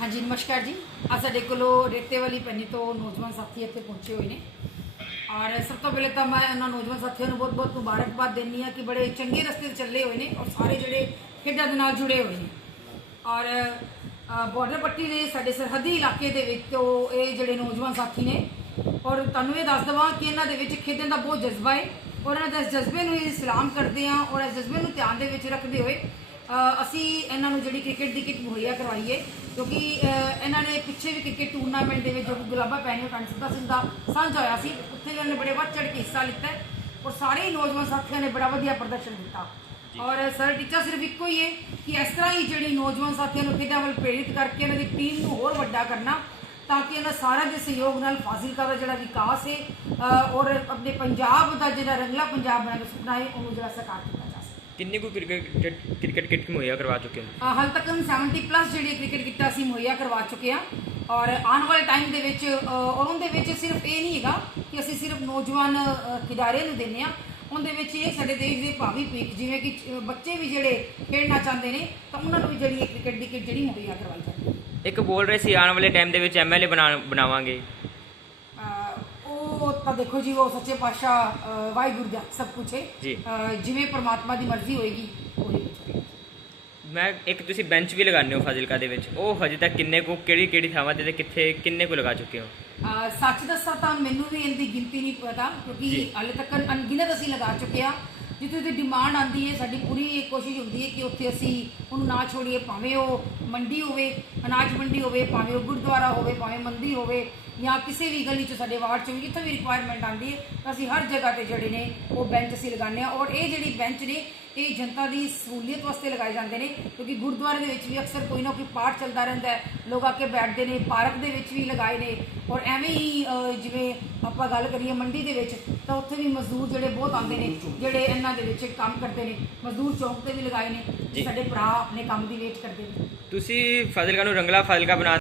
ਹਾਂਜੀ, ਨਮਸਕਾਰ ਜੀ। ਅੱਜ ਸਾਡੇ ਕੋਲੋਂ ਰੇਤੇ ਵਾਲੀ ਪੈਣੀ ਤੋਂ ਨੌਜਵਾਨ ਸਾਥੀ ਇੱਥੇ ਪਹੁੰਚੇ ਹੋਏ ਨੇ। ਔਰ ਸਭ ਤੋਂ ਪਹਿਲੇ ਤਾਂ ਮੈਂ ਇਹਨਾਂ ਨੌਜਵਾਨ ਸਾਥੀਆਂ ਨੂੰ ਬਹੁਤ-ਬਹੁਤ ਮੁਬਾਰਕਬਾਦ ਦਿੰਦੀ ਹਾਂ ਕਿ ਬੜੇ ਚੰਗੇ ਰਸਤੇ ਤੇ ਚੱਲੇ ਹੋਏ ਨੇ ਔਰ ਸਾਰੇ ਜਿਹੜੇ ਖੇਡਾਂ ਦੇ ਨਾਲ ਜੁੜੇ ਹੋਏ ਨੇ। ਔਰ ਬਾਰਡਰ ਪੱਟੀ ਦੇ ਸਾਡੇ ਸਰਹੱਦੀ ਇਲਾਕੇ ਦੇ ਵਿੱਚ ਤੋਂ ਇਹ ਜਿਹੜੇ ਨੌਜਵਾਨ ਸਾਥੀ ਨੇ, ਔਰ ਤੁਹਾਨੂੰ ਇਹ ਦੱਸ ਦਵਾਂ ਕਿ ਇਹਨਾਂ ਦੇ ਵਿੱਚ ਖੇਡਣ ਦਾ ਬਹੁਤ ਜਜ਼ਬਾ ਹੈ ਔਰ ਇਹਨਾਂ ਦੇ ਇਸ ਜਜ਼ਬੇ ਨੂੰ ਹੀ ਸਲਾਮ ਕਰਦੇ ਹਾਂ ਔਰ ਇਸ ਜਜ਼ਬੇ ਨੂੰ ਧਿਆਨ ਦੇ ਵਿੱਚ ਰੱਖਦੇ ਹੋਏ ਅਸੀਂ ਇਹਨਾਂ ਨੂੰ ਜਿਹੜੀ ਕ੍ਰਿਕਟ ਦੀ ਕਿੱਟ ਮੁਹੱਈਆ ਕਰਵਾਈਏ ਕਿਉਂਕਿ ਇਹਨਾਂ ਨੇ ਪਿੱਛੇ ਵੀ ਕ੍ਰਿਕਟ ਟੂਰਨਾਮੈਂਟ ਦੇ ਵਿੱਚ ਜੋ ਗੁਲਾਬਾ ਪੈਣੀ ਕੰਸਤਾ ਸਿੰਘ ਦਾ ਸਾਂਝਾ ਹੋਇਆ ਸੀ। ਉੱਥੇ ਵੀ ਇਹਨਾਂ ਨੇ ਬੜੇ ਵੱਧ ਚੜ੍ਹ ਕੇ ਹਿੱਸਾ ਲਿੱਤਾ ਔਰ ਸਾਰੇ ਹੀ ਨੌਜਵਾਨ ਸਾਥੀਆਂ ਨੇ ਬੜਾ ਵਧੀਆ ਪ੍ਰਦਰਸ਼ਨ ਦਿੱਤਾ ਔਰ ਸਰ ਟੀਚਾ ਸਿਰਫ ਇੱਕੋ ਹੀ ਹੈ ਕਿ ਇਸ ਤਰ੍ਹਾਂ ਹੀ ਜਿਹੜੀ ਨੌਜਵਾਨ ਸਾਥੀਆਂ ਨੂੰ ਖੇਡਾਂ ਵੱਲ ਪ੍ਰੇਰਿਤ ਕਰਕੇ ਇਹਨਾਂ ਦੀ ਟੀਮ ਨੂੰ ਹੋਰ ਵੱਡਾ ਕਰਨਾ ਤਾਂ ਕਿ ਇਹਨਾਂ ਸਾਰਿਆਂ ਦੇ ਸਹਿਯੋਗ ਨਾਲ ਫਾਜ਼ਿਲਕਾ ਦਾ ਜਿਹੜਾ ਵਿਕਾਸ ਹੈ ਔਰ ਆਪਣੇ ਪੰਜਾਬ ਦਾ ਜਿਹੜਾ ਰੰਗਲਾ ਪੰਜਾਬ ਬਣਾਉਣ ਦਾ ਸੁਪਨਾ ਹੈ ਉਹਨੂੰ ਜਿਹੜਾ ਸਾਕਾਰ ਕਿੰਨੀ ਕੁ ਕ੍ਰਿਕਟ ਕ੍ਰਿਕਟ ਕਿੱਟ ਮੁਹੱਈਆ ਕਰਵਾ ਚੁੱਕੇ ਹੋ? ਅ, ਹਾਲ ਤੱਕ 70 ਪਲੱਸ ਜਿਹੜੀ ਕ੍ਰਿਕਟ ਕਿੱਟਾਂ ਅਸੀਂ ਮੁਹੱਈਆ ਕਰਵਾ ਚੁੱਕੇ ਹਾਂ। ਔਰ ਆਉਣ ਵਾਲੇ ਟਾਈਮ ਦੇ ਵਿੱਚ ਅ, ਔਰ ਉਹਦੇ ਵਿੱਚ ਸਿਰਫ ਇਹ ਨਹੀਂ ਹੈਗਾ ਕਿ ਅਸੀਂ ਸਿਰਫ ਨੌਜਵਾਨ ਅ, ਖਿਡਾਰੀਆਂ ਨੂੰ ਦਿੰਦੇ ਹਾਂ। ਉਹਦੇ ਵਿੱਚ ਇਹ ਸਾਡੇ ਦੇਸ਼ ਦੇ ਭਾਵੀ ਭਵਿੱਖ ਜਿਵੇਂ ਕਿ ਬੱਚੇ ਵੀ ਜਿਹੜੇ ਖੇਡਣਾ ਚਾਹੁੰਦੇ ਨੇ ਤਾਂ ਉਹਨਾਂ ਨੂੰ ਵੀ ਜਿਹੜੀ ਇਹ ਕ੍ਰਿਕਟ ਦੀ ਕਿੱਟ ਜਿਹੜੀ ਮੁਹੱਈਆ ਕਰਵਾਈ ਜਾਂਦੀ ਹੈ ਇੱਕ ਬੋਲ ਰਹੇ ਸੀ ਆਉਣ ਵਾਲੇ ਟਾਈਮ ਦੇ ਵਿੱਚ ਐਮਐਲਏ ਬਣਾਵਾਂਗੇ। ਤਾਂ ਦੇਖੋ ਜੀ ਉਹ ਸੱਚੇ ਪਾਤਸ਼ਾਹ ਵਾਹਿਗੁਰੂ ਦਾ ਸਭ ਕੁਝ ਹੈ। ਜਿਵੇਂ ਪ੍ਰਮਾਤਮਾ ਦੀ ਮਰਜ਼ੀ ਹੋਏਗੀ ਉਹੀ। ਕੁਝ ਹੋਏਗਾ ਮੈਂ ਇੱਕ ਤੁਸੀਂ ਬੈਂਚ ਵੀ ਲਗਾਉਂਦੇ ਹੋ ਫਾਜ਼ਿਲਕਾ ਦੇ ਵਿੱਚ। ਉਹ ਹਜੇ ਤੱਕ ਕਿੰਨੇ ਕੁ ਕਿਹੜੀ ਕਿਹੜੀ ਥਾਵਾਂ ਤੇ ਤੇ ਕਿੱਥੇ ਕਿੰਨੇ ਕੁ ਲਗਾ ਚੁੱਕੇ ਹੋ? ਸੱਚ ਦੱਸਾਂ ਤਾਂ ਮੈਨੂੰ ਵੀ ਇਹਦੀ ਗਿਣਤੀ ਨਹੀਂ ਪਤਾ ਕਿਉਂਕਿ। ਹਾਲੇ ਤੱਕ ਅਣਗਿਣਤ ਅਸੀਂ ਲਗਾ ਚੁੱਕੇ ਆ ਜਿੱਥੇ ਉਹਦੀ ਡਿਮਾਂਡ ਆਂਦੀ ਹੈ ਸਾਡੀ ਪੂਰੀ ਕੋਸ਼ਿਸ਼ ਹੁੰਦੀ ਹੈ ਕਿ ਉੱਥੇ ਅਸੀਂ ਉਹਨੂੰ ਨਾ ਛੋੜੀਏ ਭਾਵੇਂ ਉਹ ਮੰਡੀ ਹੋਵੇ ਅਨਾਜ ਮੰਡੀ ਹੋਵੇ ਭਾਵੇਂ ਉਹ ਗੁਰਦੁਆਰਾ ਹੋਵੇ ਭਾਵੇਂ ਮੰਦਿਰ ਹੋਵੇ। ਜਾਂ ਕਿਸੇ ਵੀ ਗਲੀ 'ਚ ਸਾਡੇ ਵਾਰਡ 'ਚ ਵੀ ਜਿੱਥੇ ਵੀ ਰਿਕੁਆਇਰਮੈਂਟ ਆਂਦੀ ਹੈ ਤਾਂ ਅਸੀਂ ਹਰ ਜਗ੍ਹਾ ਤੇ ਜਿਹੜੇ ਨੇ ਉਹ ਬੈਂਚ ਅਸੀਂ ਲਗਾਉਂਦੇ ਆ ਔਰ ਇਹ ਜਿਹੜੀ ਬੈਂਚ ਨੇ ਇਹ ਜਨਤਾ ਦੀ ਸਹੂਲੀਅਤ ਵਾਸਤੇ ਲਗਾਏ ਜਾਂਦੇ ਨੇ ਕਿਉਂਕਿ ਗੁਰਦੁਆਰੇ ਦੇ ਵਿੱਚ ਵੀ ਅਕਸਰ ਕੋਈ ਨਾ ਕੋਈ ਪਾਠ ਚੱਲਦਾ ਰਹਿੰਦਾ ਹੈ ਲੋਕ ਆ ਕੇ ਬੈਠਦੇ ਨੇ ਪਾਰਕ ਦੇ ਵਿੱਚ ਵੀ ਲਗਾਏ ਨੇ ਔਰ ਐਵੇਂ ਹੀ ਜਿਵੇਂ ਆਪਾਂ ਗੱਲ ਕਰੀਏ ਮੰਡੀ ਦੇ ਵਿੱਚ ਤਾਂ ਉੱਥੇ ਵੀ ਮਜ਼ਦੂਰ ਜਿਹੜੇ ਬਹੁਤ ਆਉਂਦੇ ਨੇ ਜਿਹੜੇ ਇਹਨਾਂ ਦੇ ਵਿੱਚ ਕੰਮ ਕਰਦੇ ਨੇ ਮਜ਼ਦੂਰ ਚੌਂਕ ਤੇ ਵੀ ਲਗਾਏ ਨੇ। ਸਾਡੇ ਭਰਾ ਆਪਣੇ ਕੰਮ ਦੀ ਵੇਟ ਕਰਦੇ ਨੇ ਤੁਸੀਂ ਫਾਜ਼ਿਲਕਾ ਨੂੰ ਰੰਗਲਾ ਫਾਜ਼ਿਲਕਾ ਬਣਾ